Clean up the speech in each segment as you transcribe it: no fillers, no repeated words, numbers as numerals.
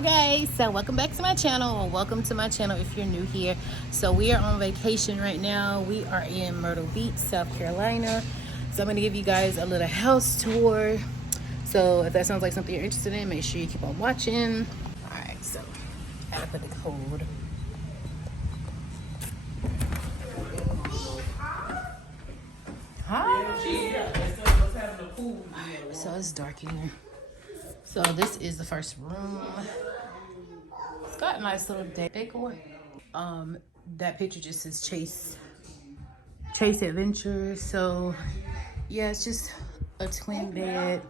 Hi guys, so welcome back to my channel, or welcome to my channel if you're new here. So we are on vacation right now. We are in Myrtle Beach, South Carolina. So I'm going to give you guys a little house tour. So if that sounds like something you're interested in, make sure you keep on watching. Alright, so I gotta put the code. Hi! So it's dark in here. So this is the first room. It's got a nice little decor. That picture just says Chase Adventure. So yeah, it's just a twin bed,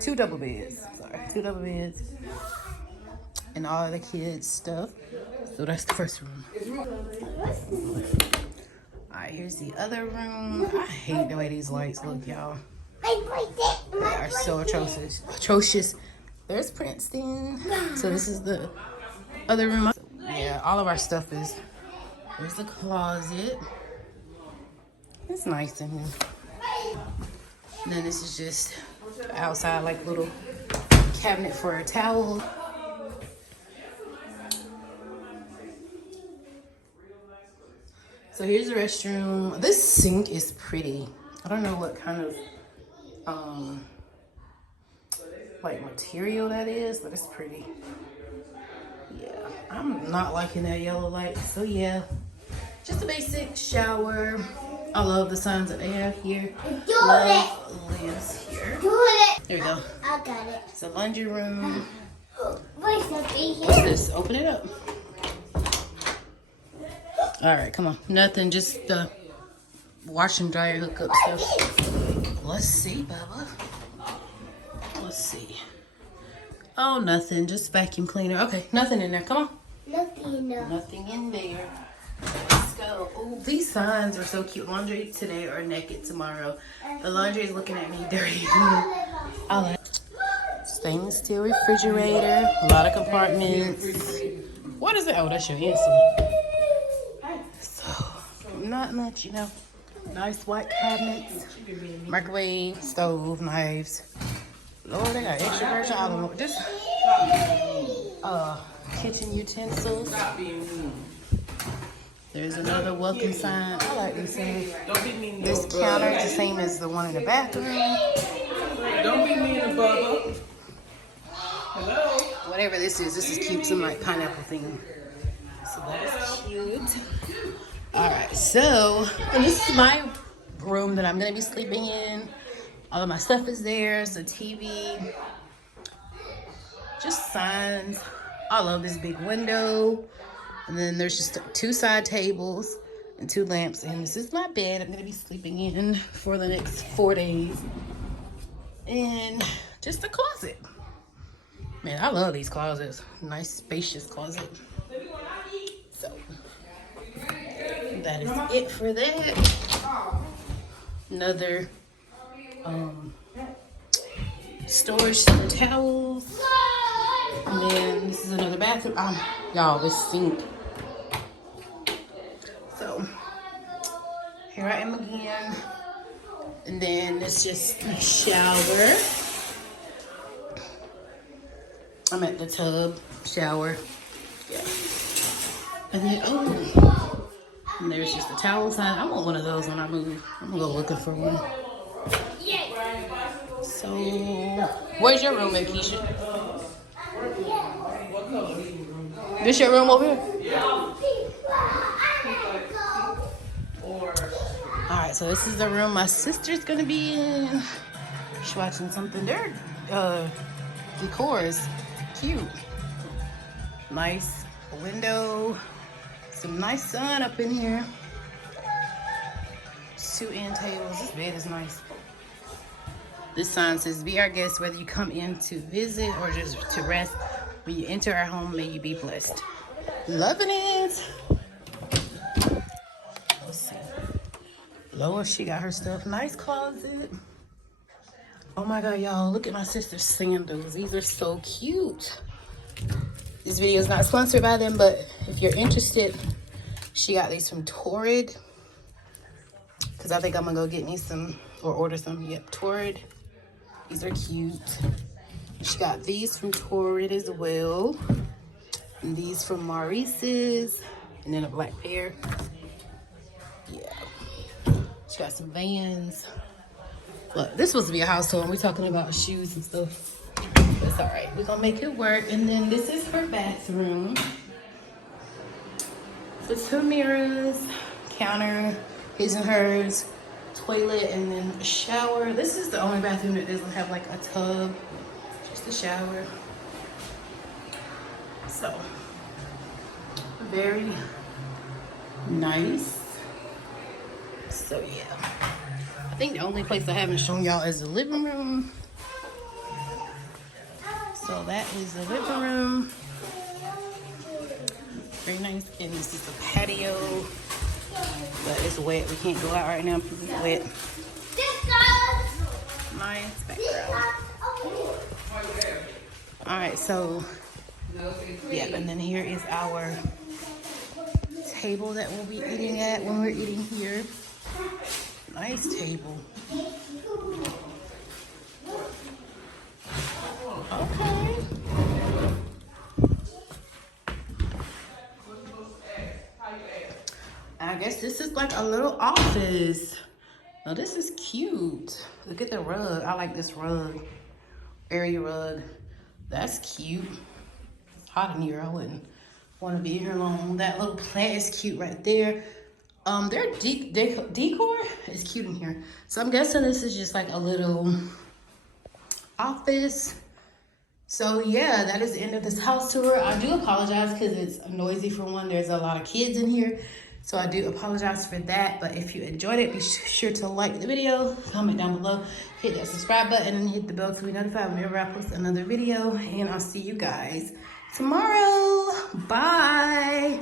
two double beds, and all the kids stuff. So that's the first room. Alright, here's the other room. I hate the way these lights look, y'all. They are so atrocious. There's Princeton. So this is the other room. Yeah, all of our stuff is. There's the closet. It's nice in here. And then this is just outside, like little cabinet for a towel. So here's the restroom. This sink is pretty. I don't know what kind of like material that is, but it's pretty. Yeah, I'm not liking that yellow light. So yeah, just a basic shower. I love the signs that they have here. Love lives here. There we go. I got it. It's a laundry room. Where's something here? What's this? Open it up. All right, come on. Nothing, just the wash and dryer hookup stuff. Let's see, Bubba. Let's see. Oh, nothing. Just vacuum cleaner. Okay, nothing in there. Come on. Nothing in there. Let's go. Oh, these signs are so cute. Laundry today or naked tomorrow. The laundry is looking at me dirty. I like stainless steel refrigerator. A lot of compartments. What is it? Oh, that's your insulin. So, not much, you know. Nice white cabinets. Microwave, stove, knives. Lord, they got extra virgin olive oil. Just kitchen utensils. There's another welcome sign. I like these things. This counter is the same as the one in the bathroom. Don't be mean to Bubba. Hello? Whatever this is cute. Some like pineapple thing. So that's cute. Alright, so this is my room that I'm going to be sleeping in. All of my stuff is there. It's a TV. Just signs. I love this big window. And then there's just 2 side tables and 2 lamps. And this is my bed I'm going to be sleeping in for the next 4 days. And just a closet. Man, I love these closets. Nice, spacious closet. So, that is it for that. Another storage for towels. And then this is another bathroom. Y'all, this sink. So, here I am again. And then it's just a shower. I'm at the tub, shower. Yeah. And then, and there's just a towel sign. I want one of those when I move. I'm gonna go looking for one. So, where's your room at, Keisha? This your room over here? Alright, so this is the room my sister's gonna be in. She's watching something. Their decor is cute. Nice window. Some nice sun up in here. 2 end tables. This bed is nice. This sign says, "Be our guest, whether you come in to visit or just to rest. When you enter our home, may you be blessed." Loving it. Let's see. Lower, she got her stuff. Nice closet. Oh my God, y'all, look at my sister's sandals. These are so cute. This video is not sponsored by them, but if you're interested, she got these from Torrid. Because I think I'm going to go get me some, or order some. Yep, Torrid. These are cute. She got these from Torrid as well. And these from Maurice's. And then a black pair. Yeah. She got some Vans. Look, this supposed to be a house tour and we're talking about shoes and stuff. That's all right. We're gonna make it work. And then this is her bathroom. So it's her mirrors, counter, his and hers, toilet, and then a shower. This is the only bathroom that doesn't have like a tub, just a shower. So, very nice. So yeah. I think the only place I haven't shown y'all is the living room. So that is the living room. Very nice. And this is the patio. But it's wet. We can't go out right now because it's wet. Nice background. Alright, so yeah, and then here is our table that we'll be eating at when we're eating here. Nice table. Okay. I guess this is like a little office. Oh, this is cute. Look at the rug. I like this rug. Area rug. That's cute. It's hot in here. I wouldn't want to be here long. That little plant is cute right there. Their decor is cute in here. So I'm guessing this is just like a little office. So yeah, that is the end of this house tour. I do apologize because it's noisy for one. There's a lot of kids in here. So I do apologize for that. But if you enjoyed it, be sure to like the video, comment down below, hit that subscribe button, and hit the bell to be notified whenever I post another video. And I'll see you guys tomorrow. Bye.